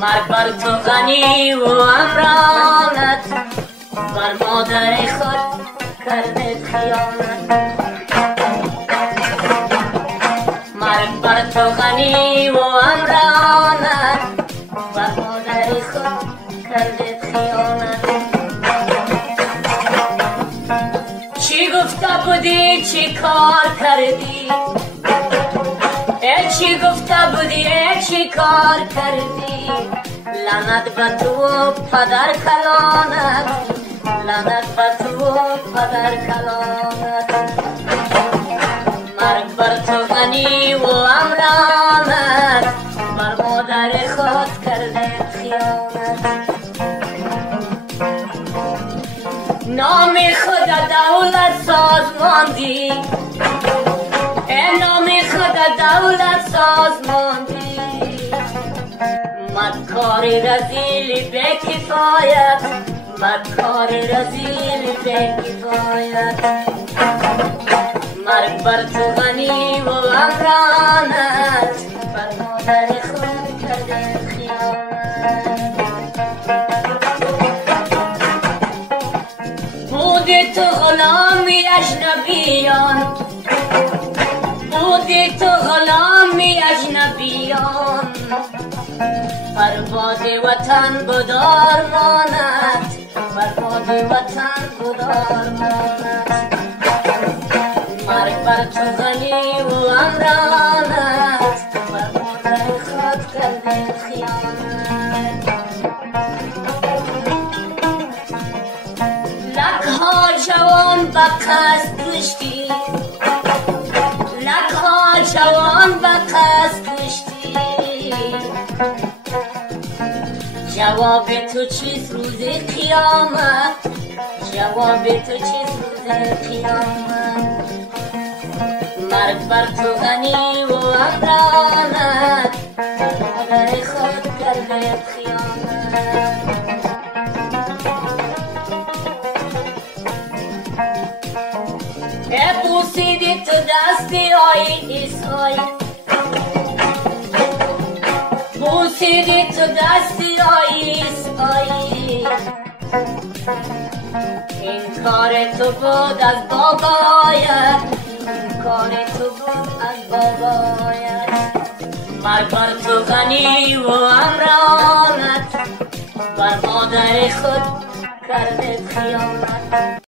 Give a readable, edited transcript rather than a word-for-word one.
مرگ بر تو غنی و امرانت، بر مادر خود کرده خیانت. مرگ بر تو غنی و امرانت، بر مادر خود کرده خیانت. چی گفته بودی چی کار کردی، چی گفته بودی چی کار کردی، لعنت به تو و پدر کلانت، لعنت به تو و پدر کلانت. مرگ بر تو غنی و امرانت، بر مادر خود کرده خیانت. نام خود دولت سازماندی، نام خود دولت سازماندی، مکاری رزیل به کفایت، مکاری رزیل به کفایت. مرگ بر تو غنی و امرانت، بر مادر خود کرده خیانت. بودی تو غلامی اجنبیان، بودی تو غلامی اجنبیان، برباد وطن بدار ماند، برباد وطن بدار ماند. مرگ بر تو غنی و امرانت، بر مادر خود کرده خیانت. لکها جوان به قصد کشتی، لکها جوان به قصد کشتی، جواب تو چیست روز قیامت، جواب تو چیست روز قیامت. مرگ بر تو غنی و امرانت، مادر خود کرده خیانت. بوسیدی تو دستی آی عیسی، بوسیدی تو دستی آی عیسی، این کار تو بود از بابایت، این کار تو بود از بابایت. مرگ بر تو غنی و امرانت، بر مادر خود کرده خیانت.